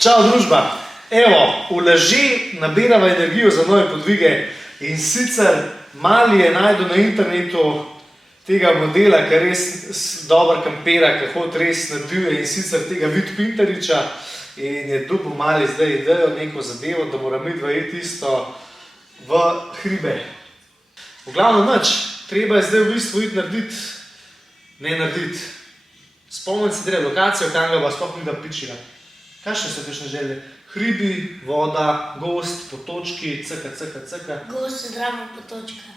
Čau družba, evo, v laži nabirava energijo za nove podvige in sicer Mali je najdel na internetu tega modela, ki res dobro kampira, ki hod res nadivje in sicer tega Vid Pinteriča in je dobil Mali zdaj idejo, neko zadevo, da mora midva iti isto v hribe. V glavno nič, treba je zdaj v bistvu iti narediti, spomniti se treba lokacijo, kam ga bo sploh midva pičila. Kakšne so kakšne želje? Hribi, voda, gozd, potočki, cka. Gozd zraven potočka.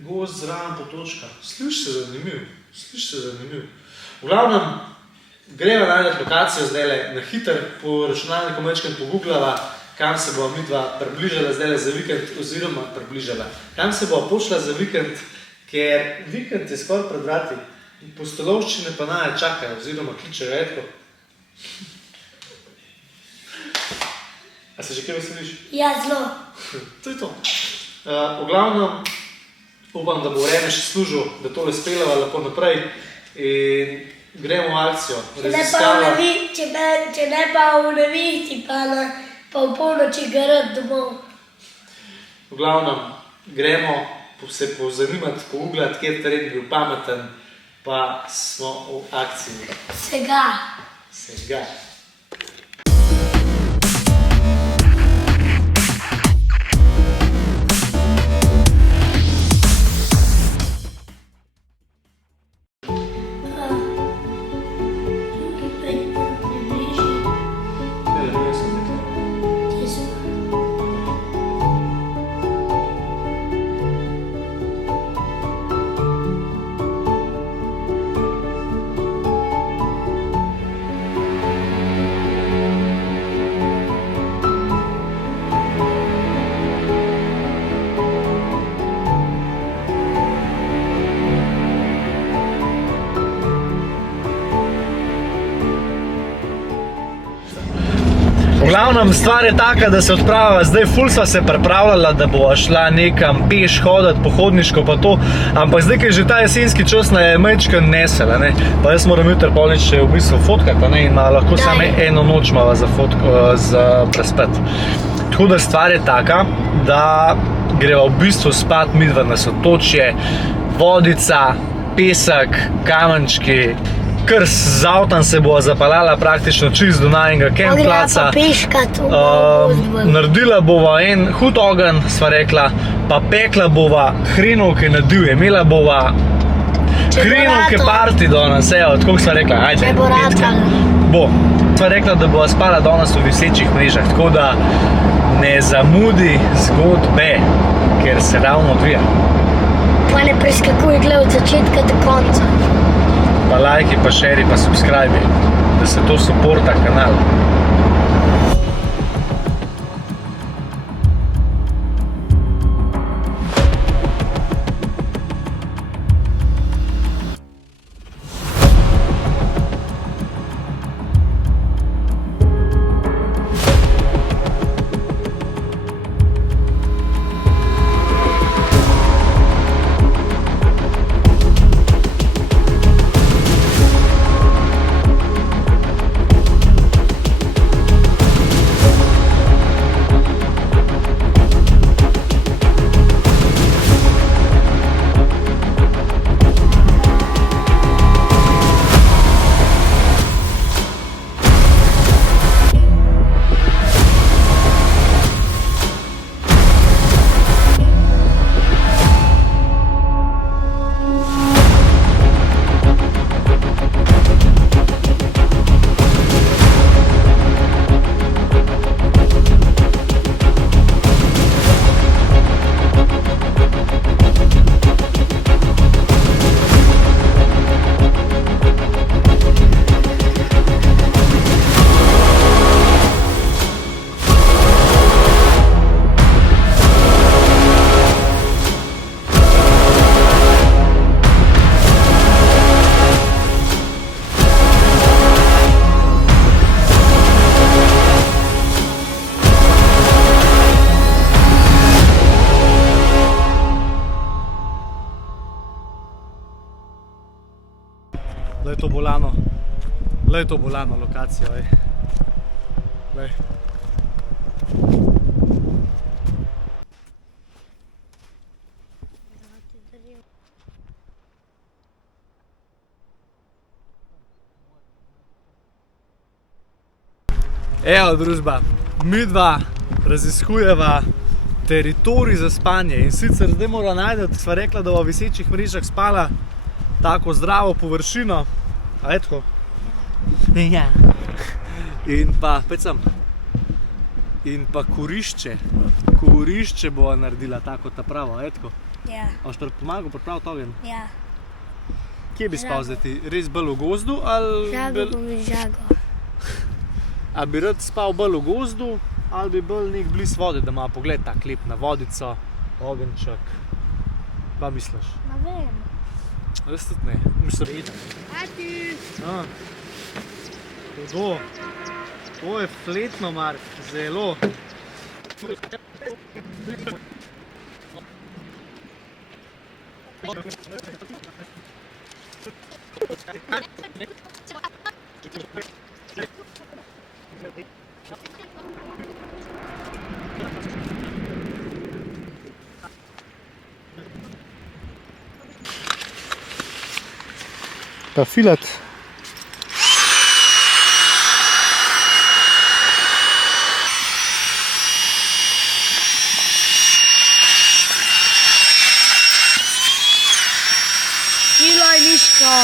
Gozd zraven potočka. Sliši se zanimiv. V glavnem, greva najti lokacijo zdajle na hiter, po računalniku majčkeno pogooglava, kam se bo midva približala zdajle za vikend, oziroma približala. Kam se bo pošla za vikend, ker vikend je skoraj pred vrati. Postolovščine pa naj čakajo, oziroma kličejo redko. A se že kaj veseliš? Ja, zelo. To je to. V glavnem, upam, da bo vreme še služil, da tole spelava lepo naprej in gremo v akcijo. Če ne pa v nevihti, pa v polnoči garati domov. V glavnem, gremo se pozanimati, pogooglati, kjer teren bil pameten, pa smo v akciji. Sega. V glavnem, stvar je taka, da se odpravava, zdaj ful sva se pripravljala, da bova šla nekam peš hoditi, pohodniško pa to, ampak zdaj, ker je že ta jesenski čas, je majčkeno nesela, ne, pa jaz moram jutri polič še v bistvu fotkati, ne, in lahko samo eno noč mava za prespet. Tako da stvar je taka, da greva v bistvu spat midva na sotočje, vodica, pesek, kamenčki, kar z avtom se bova zapeljala praktično čist do najnega kemplaca. Naredila bova en hud ogenj, sva rekla, pa pekla bova hrenovke na divje. Imela bova hrenovke party danes, evo, tako sva rekla, ajde. Če bo ratalo. Bo. Sva rekla, da bova spala danes v visečih mrežah, tako da ne zamudi zgodbe, ker se ravno odvija. Pa ne preskakuj gled od začetka do konca. Pa lajki, pa šeri, pa subscribe, da se to suporta kanal. Glej to bolano lokacijo, Lej. Evo, družba, mi dva raziskujeva teritorij za spanje in sicer zdaj mora najti, sva rekla, da v visečih mrežah spala tako zdravo površino. A je tako? Ja. In pa, pecam, in pa kurišče. Kurišče bova naredila tako ta pravo, a je tako? Ja. A boš pomagal pripraviti ogenj? Ja. Kje bi spal zdaj ti? Res bolj v gozdu ali... Žago bom izžagal. A bi rad spal bolj v gozdu ali bi bolj nek blizu vode, da ima pogled tak lep na vodico, ogenjček? Kaj misliš? Ne vem. Jaz tudi ne. Mislim, Ati! Hudo. To je fletno, Mark. Zelo. Pa filat. Filaj, Miško!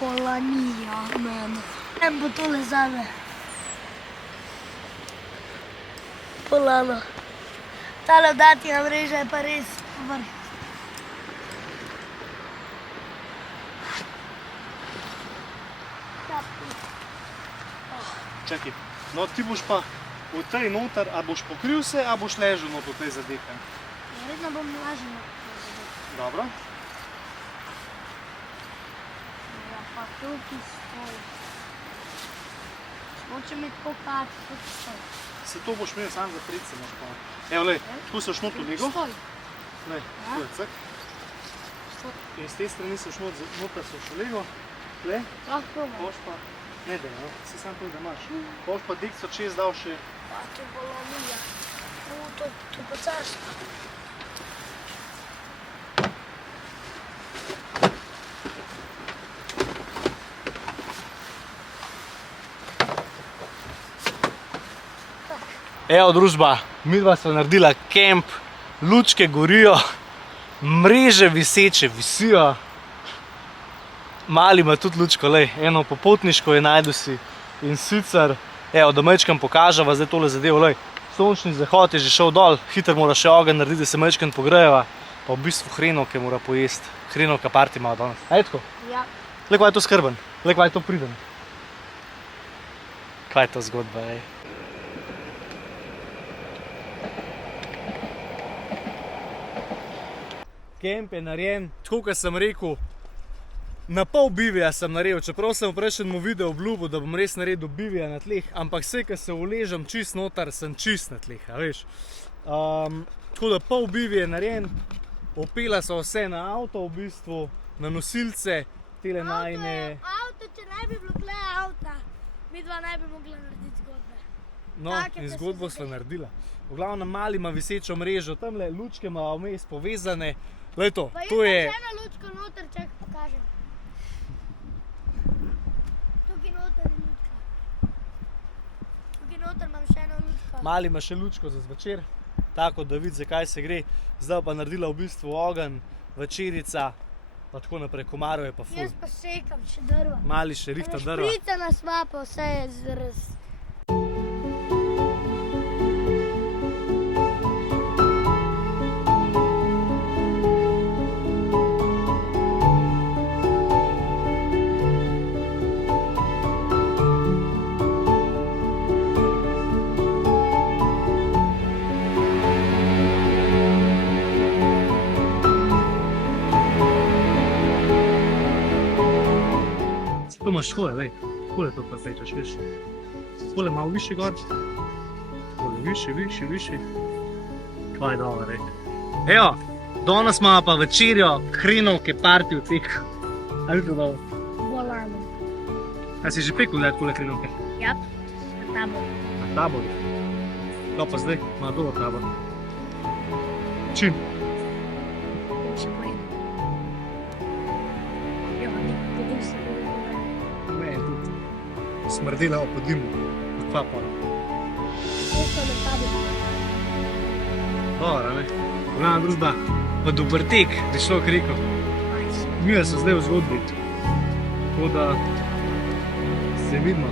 Bolanija, meni. En bo tole zame. Polano. Tale vdatija mreža je pa res vrh. Čakaj, no ti boš pa v tej noter, a boš pokril se, a boš ležal not v tej zadeke? Verjetno bom lažil. Dobro. Ja, pa tukaj stoj. Hoče mi tako kati, tukaj stoj. Se to boš imel sam zapreti, se moš pa. Evo, lej, tu seš not v nego. Stoj. Lej, tu je cek. In z te strani seš noter seš v lego. Lej, Lahko bo. boš pa, ne da, no, si sam to, da imaš. Boš pa dikco čez dal še. Pa to bolanija. To pa carsko. Evo, družba, midva sva naredila kemp, lučke gorijo, mreže viseče visijo. Mali ima tudi lučko, lej, eno popotniško je najdu si. In sicer, evo, da majčkam pokaževa zdaj tole zadevo, lej, sončni zahod je že šel dol, hitro mora še ogenj narediti, da se majčkam pogrejeva, pa v bistvu hrenovke mora pojesti, hrenovka parti ima danes. A je tako? Ja. Lej, kva je to skrben, lej, kva je to priden. Kva je to zgodba, ej. Kemp je narejen, tako kot sem rekel, na pol bivija sem naredil, čeprav sem v prejšnjem videu obljubil, da bom res naredil bivija na tleh, ampak vse, ko se uležem čist noter, sem čist na tleh, a veš. Tako da pol bivija je narejen, opela so vse na avto v bistvu, na nosilce, tele najne... Avto, če ne bi bilo tle avta, mi dva ne bi mogla narediti zgodbe. No, in zgodbo sva naredila. V glavnem mali ima visečo mrežo, tamle lučke ima vmes povezane. Glej to, to je... Pa jaz imam še eno lučko noter, čak pokažem. Tukaj noter je lučka. Tukaj noter imam še eno lučko. Mali ima še lučko za zvečer, tako da vidi, zakaj se gre. Zdaj pa naredila v bistvu ogenj, večerica, pa tako naprej, komarov je pa ful. Jaz pa sekam še drva. Mali še rihta drva. Šprica nas ima, pa vse je zraz. To imaš tole, lej, tole to pa pečeš, veš. Tole malo više gor. Tole više. Pa je dobro, rekel. Evo, danes imamo pa večerjo hrenovke party v teku. Ali to dobro? Bolano. A si že pekel gledati tole hrenovke? Ja, na tabor. Na taboru. To pa zdaj, ima dobro tabor. Čim? Še pojem. Jo, podim se. Ne, tudi. Smrdela po dimu. Kva pa? Jaz sem na taboru. Dobro, ne? Glavna družba, pa dober tek, da je človek rekel. Mi so zdaj v zgodbi. Tako da se vidimo.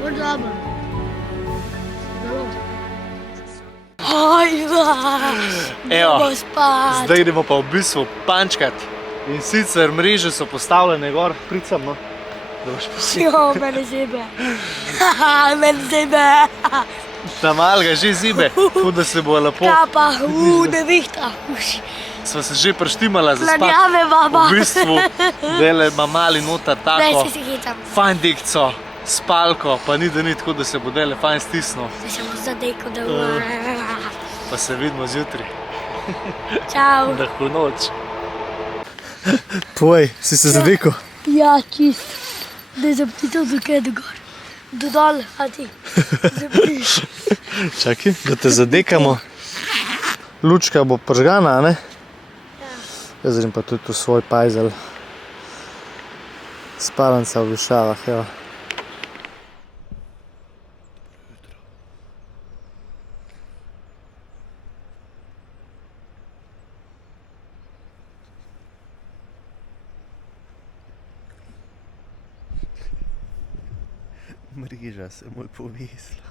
Bo dobro. Zelo. Hajda! Evo, Bo spat. zdaj idemo pa v bistvu pančkat. In sicer mreže so postavljene gor, pricam, no. Da boš posebej. Jo, mene zebe. Mene zebe. Ta mal ga že zibe, tako da se bo lepo. Kapa, nevihta. Sva se že preštimala za spat. Planjave, baba. V bistvu, dele ima mali noter Daj tako se hitam. fajn dekco, spalko, pa ni da ni tako, da se bo dele fajn stisnil. Da se bo zadeko, da Pa se vidimo zjutraj. Čau. Lahko noč. Povej, si se zadeko? Ja, čist. Da je zaptitev do kaj do gor. Do dol, a ti. Zapriš. Čakaj, da te zadekamo. Lučka bo pržgana, a ne? Jaz grem pa tudi v svoj pajzel. Spalanca v višavah, evo. Mreža se mu je povesila.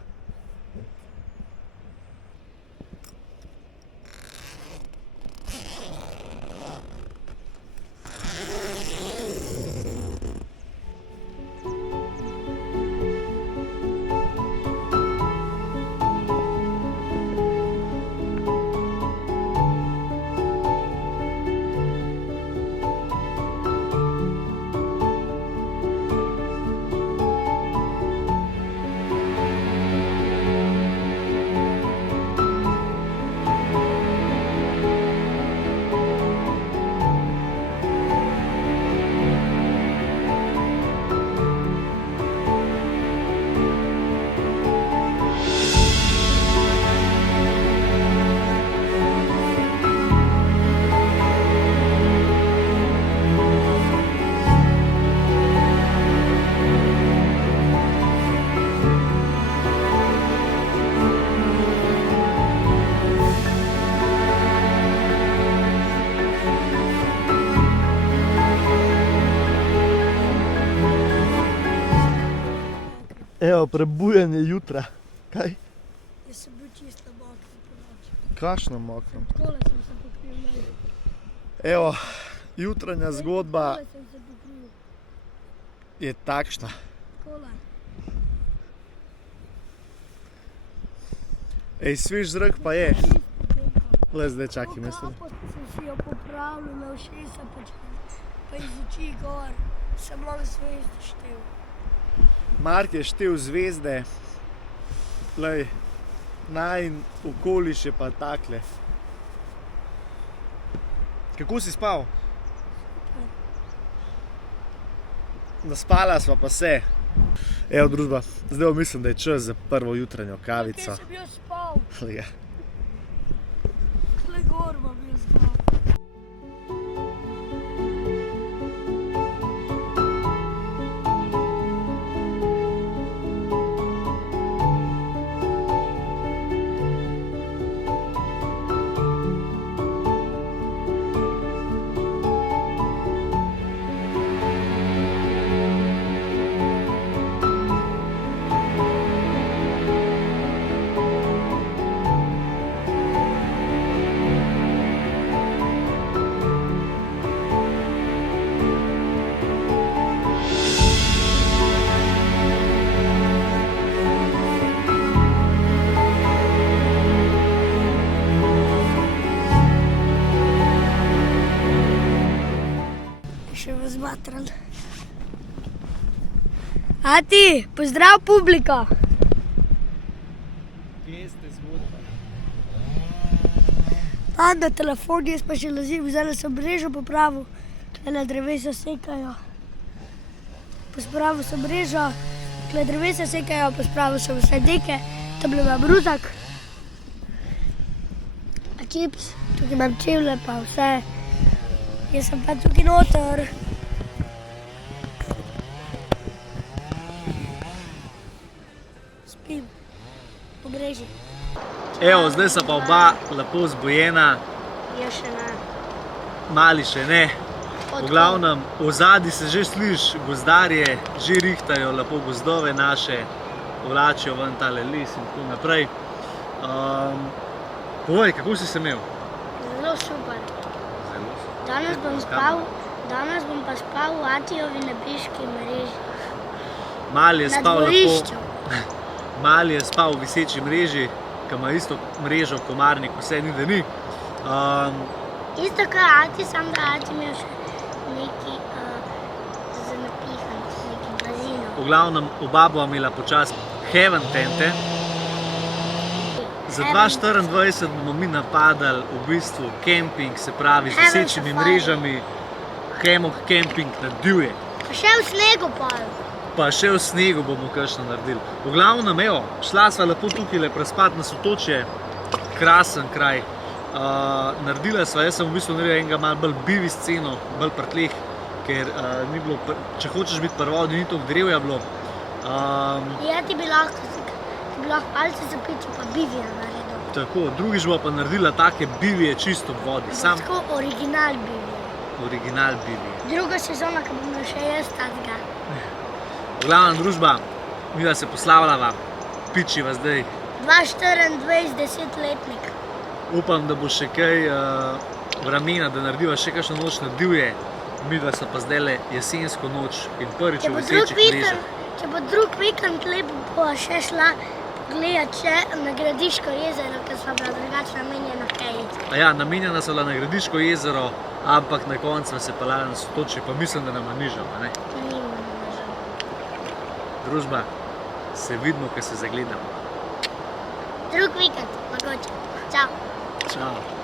Evo, prebujanje jutra. Kaj? Jaz sem bil čisto mokro po noči. Kakšno mokro? Takole sem se pokril, ne. Evo, jutranja zgodba Takole sem se pokril. je takšna. Takole. Ej, svež zrak pa je. Čisto tenko. Le zdaj čakaj, mislim. Kapo sem si jo popravil, na ušesa pa iz oči gor. Sem malo zvezde štel. Mark je štel zvezde. Lej, najin okoliš je pa takle. Kako si spal? Naspala sva pa se. Evo, družba, zdaj mislim, da je čas za prvo jutranjo kavico. Kje sem bil spal? Ja. Kle gor bom bil spal. Zmatran. A ti, pozdrav publika. Geste, zgodba. Tam na telefon, jaz pa še lazim, zdaj sem mrežo popravil, tukaj drevesa sekajo. Pospravil sem mrežo, tukaj drevesa sekajo, pospravil sem vse deke, tam imam ruzak. Čips, tukaj imam čevlje pa vse. Jaz sem pa tukaj noter. Spim v mreži. Evo, zdaj sta pa oba lepo zbujena, Jaz še ne. mali še ne. V glavnem, v zadnji se že sliši, gozdarje že rihtajo lepo gozdove naše, vlačijo ven tale les in tako naprej. Povej, kako si se imel? Zelo super. Zelo super. Danes bom pa spal v Atijovi nebeški mreži. Mali je Na spal dvorišču. Mali je spal v viseči mreži, ki ima isto mrežo, komarnik, vse ni da ni. Isto kot Ati, samo da Ati imel še neki za napihan, neki blazino. V glavnem, oba bova imela počasi heaven tente. Za 2024 bomo mi napadali v bistvu kemping, se pravi z Heaven visečimi safari. mrežami, hammock camping na divje. Pa še v snegu pol. Pa še v snegu bomo kakšno naredili. V glavnem, evo, šla sva lepo tukaj prespat na Sotočje, krasen kraj. Naredila sva, jaz sem v bistvu naredila enega malo bolj bivi sceno, bolj pri tleh, ker ni bilo, če hočeš biti pri vodi, ni toliko drevja bilo. Ja, ti bi lahko palce zapičil, pa bivija naredil. Tako, drugič bova pa naredila take bivije čisto v vodi, sam Tako original bivija. original bivije. Druga sezona, ko bom še jaz tazga. V glavnem, družba, mi da se poslavljava, pičiva zdaj. 2024, 10-letnik. Upam, da bo še kaj vremena, da narediva še kakšno noč na divje. Mi da so pa zdajle jesensko noč in prvič v visečih mrežah. Če bo drug vikend lep, bo še šla gledati še na Gradiško jezero, ker sva bila drugače namenjena Kejic. Ja, namenjena so bila na Gradiško jezero, ampak na koncu sva se peljala na Sotočje, pa mislim, da nam nižamo, ne? Družba, se vidimo, ko se zagledamo. Drug vikend, mogoče. Čau. Čau.